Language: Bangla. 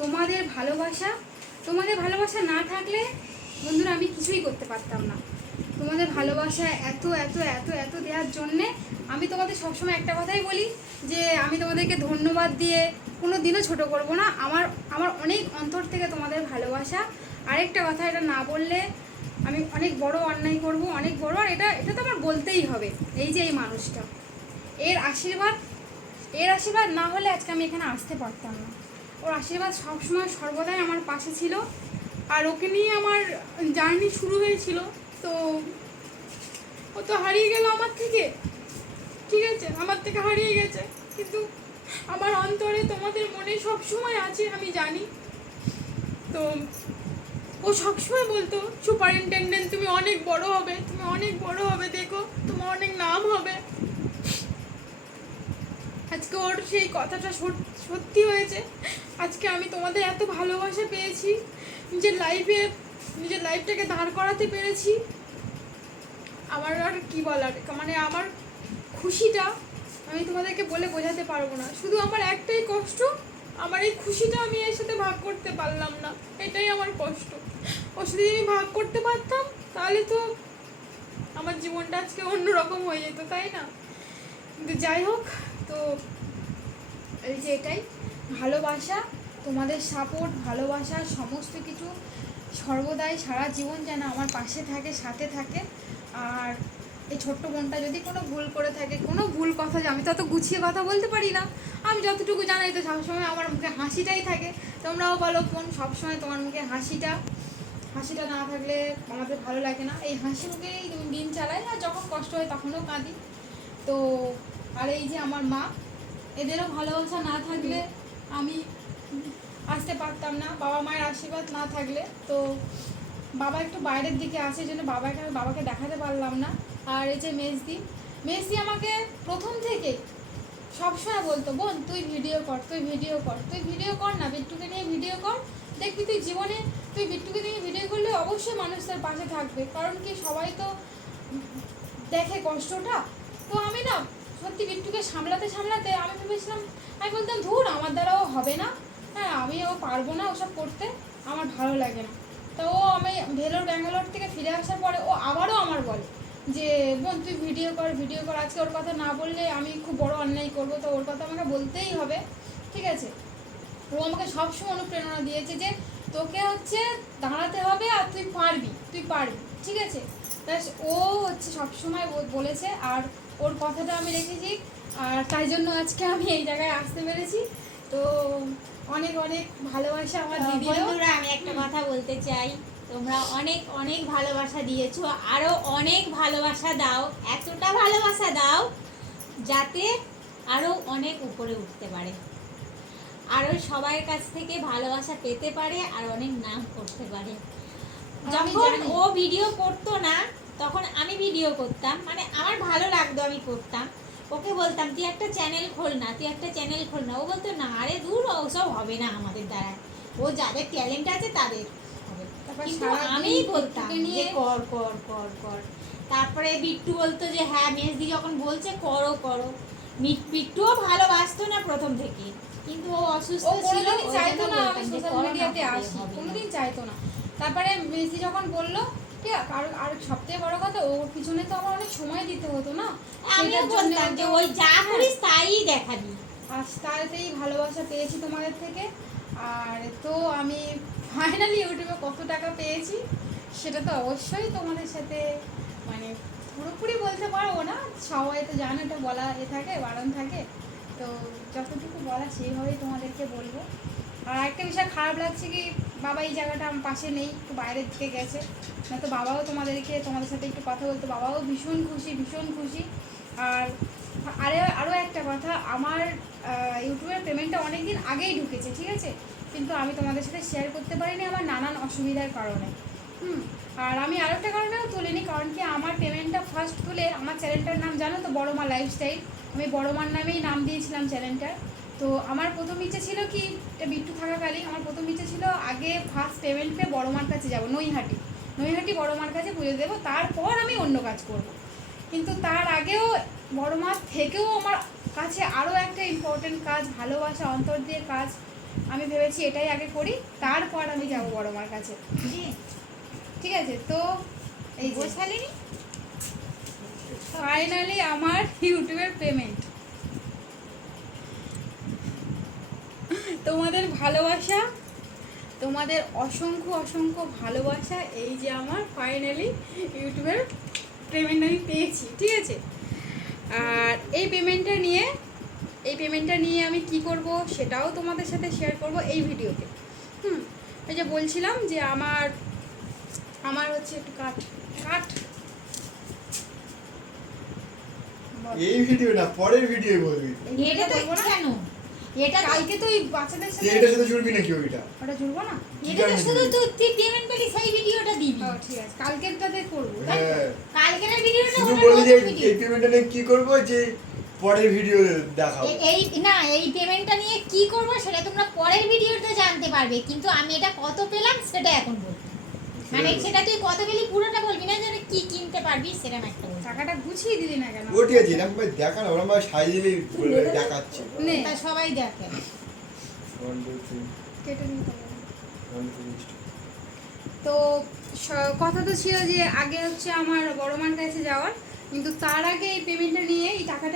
তোমাদের ভালোবাসা, তোমাদের ভালোবাসা না থাকলে বন্ধুরা আমি কিছুই করতে পারতাম না। তোমাদের ভালোবাসা এত এত এত এত দেওয়ার জন্যে আমি তোমাদের সবসময় একটা কথাই বলি যে আমি তোমাদেরকে ধন্যবাদ দিয়ে কোনো দিনও ছোটো করবো না। আমার আমার অনেক অন্তর থেকে তোমাদের ভালোবাসা। আরেকটা কথা, এটা না বললে আমি অনেক বড় অন্যায় করব, অনেক বড়। আর এটা এটা তো আমার বলতেই হবে, এই যে এই মানুষটা, এর আশীর্বাদ, এর আশীর্বাদ না হলে আজকে আমি এখানে আসতে পারতাম না। ওর আশীর্বাদ সবসময় সর্বদাই আমার পাশে ছিল। আর ওকে নিয়ে আমার জার্নি শুরু হয়েছিল। তো ও তো হারিয়ে গেল আমার থেকে, ঠিক আছে, আমার থেকে হারিয়ে গেছে, কিন্তু আমার অন্তরে তোমাদের মনে সবসময় আছে, আমি জানি। তো ও সবসময় বলতো সুপারিনটেন্ডেন্ট তুমি অনেক বড় হবে, তুমি অনেক বড় হবে, দেখো তোমার অনেক নাম হবে। আজকে ওর সেই কথাটা সত্যি হয়েছে। আজকে আমি তোমাদের এত ভালোবাসা পেয়েছি, নিজের লাইফটাকে দাঁড় করাতে পেরেছি। আমার আর কি বলার, মানে আমার খুশিটা আমি তোমাদেরকে বলে বোঝাতে পারবো না। শুধু আমার একটাই কষ্ট, আমার এই খুশিটা আমি এর সাথে ভাগ করতে পারলাম না, এটাই আমার কষ্ট। ওর সাথে যদি ভাগ করতে পারতাম তাহলে তো আমার জীবনটা আজকে অন্যরকম হয়ে যেত, তাই না? কিন্তু যাই হোক, তো এই যে এটাই ভালোবাসা, তোমাদের সাপোর্ট, ভালোবাসা, সমস্ত কিছু সর্বদাই সারা জীবন যেন আমার পাশে থাকে, সাথে থাকে। আর এই ছোট্ট বোনটা যদি কোনো ভুল করে থাকে, কোনো ভুল কথা, যে আমি তো অত গুছিয়ে কথা বলতে পারি না, আমি যতটুকু জানাই তো সবসময় আমার মুখে হাসিটাই থাকে। তোমরাও বলো বোন, সবসময় তোমার মুখে হাসিটা না থাকলে আমাদের ভালো লাগে না। এই হাসি মুখেই দিন চালাই, আর যখন কষ্ট হয় তখনও কাঁদি। তো আর এই যে আমার মা, এদেরও ভালোবাসা না থাকলে আমি আসতে পারতাম না, বাবা মায়ের আশীর্বাদ না থাকলে। তো বাবা একটু বাইরের দিকে আসে, জন্য বাবাকে দেখাতে পারলাম না। আর এই যে মেজদি আমাকে প্রথম থেকে সবসময় বলতো, বোন তুই ভিডিও কর, তুই ভিডিও কর না, বিট্টুকে নিয়ে ভিডিও কর, দেখবি তুই জীবনে, তুই বিট্টুকে নিয়ে ভিডিও করলে অবশ্যই মানুষ তার পাশে থাকবে। কারণ কি, সবাই তো দেখে কষ্টটা। তো আমি না সত্যি বিট্টুকে সামলাতে আমি ভেবেছিলাম, আমি বলতাম ধুর আমার দ্বারাও হবে না, হ্যাঁ আমিও পারবো না ওসব করতে, আমার ভালো লাগে না। তো ও আমি ব্যাঙ্গালোর থেকে ফিরে আসার পরে ও আবারও আমার বলে যে বোন তুই ভিডিও কর, আজকে ওর কথা না বললে আমি খুব বড় অন্যায় করবো, তো ওর কথা আমাকে বলতেই হবে, ঠিক আছে। ও আমাকে সবসময় অনুপ্রেরণা দিয়েছে যে তোকে হচ্ছে দাঁড়াতে হবে, আর তুই পারবি, ঠিক আছে। ও হচ্ছে সবসময় বলেছে, আর ওর কথাটা আমি রেখেছি। আর তাই জন্য আজকে আমি এই জায়গায় আসতে পেরেছি। তো অনেক অনেক ভালোবাসা আমার দিদি। বন্ধুরা আমি একটা কথা বলতে চাই, তোমরা অনেক অনেক ভালোবাসা দিয়েছো, আরো অনেক ভালোবাসা দাও, এতটা ভালোবাসা দাও যাতে আরো অনেক উপরে উঠতে পারে, আরো সবার কাছ থেকে ভালোবাসা পেতে পারে, আর অনেক নাম করতে পারে। যখন ও ভিডিও করতো না তখন আমি ভিডিও করতাম, মানে আমার ভালো লাগতো, আমি করতাম। ওকে বলতাম তুই একটা চ্যানেল খোল না, ও বলতো না রে দূর, ওসব হবে না আমাদের দ্বারা, ও যাদের ট্যালেন্ট আছে তাদের হবে। কিন্তু আমি বলতাম যে কর কর কর কর। তারপরে বিট্টু বলতো যে হ্যাঁ মেজদি যখন বলছে করো করো। বিট্টুও ভালোবাসতো না প্রথম থেকে, কিন্তু ও অসুস্থ ছিল, চাইতো না আমি সোশ্যাল মিডিয়াতে আসি, কোনোদিন চাইতো না। তারপরে মেসি যখন বললো, ঠিক আছে, আর সবথেকে বড় কথা, ওর পিছনে তো আমার অনেক সময় দিতে হতো না। আমিও বলতাম যে ওই যা করিস তাই দেখাবি। আর তাতেই ভালোবাসা পেয়েছি তোমাদের থেকে। আর তো আমি ফাইনালি ইউটিউবে কত টাকা পেয়েছি সেটা তো অবশ্যই তোমাদের সাথে, মানে পুরোপুরি বলতে পারবো না, সবাই তো জানে, এটা বলা থাকে, বারণ থাকে। তো যতটুকু বলা সেইভাবেই তোমাদেরকে বলবো। আর একটা বিষয় খারাপ লাগছে কি, বাবা এই জায়গাটা আমার পাশে নেই, একটু বাইরের দিকে গেছে, না তো বাবাও তোমাদের সাথে একটু কথা বলতো, বাবাও ভীষণ খুশি। আর আরও একটা কথা, আমার ইউটিউবের পেমেন্টটা অনেক দিন আগেই ঢুকেছে, ঠিক আছে, কিন্তু আমি তোমাদের সাথে শেয়ার করতে পারিনি আমার নানান অসুবিধার কারণে। আর আমি আরও একটা কারণেও তুলিনি, কারণ কি আমার পেমেন্টটা ফার্স্ট তুলে আমার চ্যানেলটার নাম জানো তো, বড় মা লাইফস্টাইল, আমি বড় মার নামেই নাম দিয়েছিলাম চ্যানেলটার। তো আমার প্রথম ইচ্ছে ছিল কি, এটা বিট্টু থাকাকালীন আমার প্রথম ইচ্ছে ছিল আগে ফার্স্ট পেমেন্ট পেয়ে বড় মার কাছে যাবো, নৈহাটি বড় মার কাছে পুজো দেবো, তারপর আমি অন্য কাজ করব। কিন্তু তার আগেও বড় মার থেকেও আমার কাছে আরও একটা ইম্পর্টেন্ট কাজ, ভালোবাসা অন্তর দিয়ে কাজ, আমি ভেবেছি এটাই আগে করি, তারপর আমি যাবো বড় মার কাছে। ঠিক আছে, তো এই গোছালি ফাইনালি আমার ইউটিউবের পেমেন্ট। তোমাদের ভালোবাসা, তোমাদের অসংখ্য অসংখ্য ভালোবাসা, এই যে আমার ফাইনালি ইউটিউবের পেমেন্ট আমি পেয়েছি। ঠিক আছে, আর এই পেমেন্টটা নিয়ে আমি কি করব সেটাও তোমাদের সাথে শেয়ার করব এই ভিডিওতে। এই যে বলছিলাম যে আমার হচ্ছে একটু কাট এই ভিডিও না, পরের ভিডিও বলবি। এটা তো বলবো না? কেন? এটা তো কালকে তো ওই বাচ্চাদের তুই সাথে এটার সাথে জুড়বি নাকি ওইটা? ওটা জুড়বো না। এটা তো শুধু তুই পেমেন্ট পেলি সেই ভিডিওটা দিবি। ও ঠিক আছে, কালকেরটাতে করবো তাই তো? হ্যাঁ, কালকের ভিডিওটা শুধু ওটা বলি যে নতুন ভিডিও। এই পেমেন্টটা নিয়ে কি করবো, যে পরের ভিডিও দেখাবো। এই না, এই পেমেন্টটা নিয়ে কি করব সেটা তোমরা পরের ভিডিওতে জানতে পারবে, কিন্তু আমি এটা কত পেলাম সেটা এখন বলবো। মানে সেটা তুই কত পেলি পুরোটা বলবি না, যে কি কিনতে পারবি সেটা না একটা বলবি। টাকাটা গুছিয়ে দিলি না কেন? ও ঠিক আছে, এরকম ভাবে দেখা না, ওরা আমার সাজিয়ে দেখাচ্ছে। নে। তা সবাই দেখে। 1 2 3 কেটে নিতে হবে। 1 2 3 তো কথা তো ছিল যে আগে হচ্ছে আমার বড় মার কাছে যাওয়ার, কিন্তু তার আগে এই পেমেন্টটা নিয়ে এই টাকাটা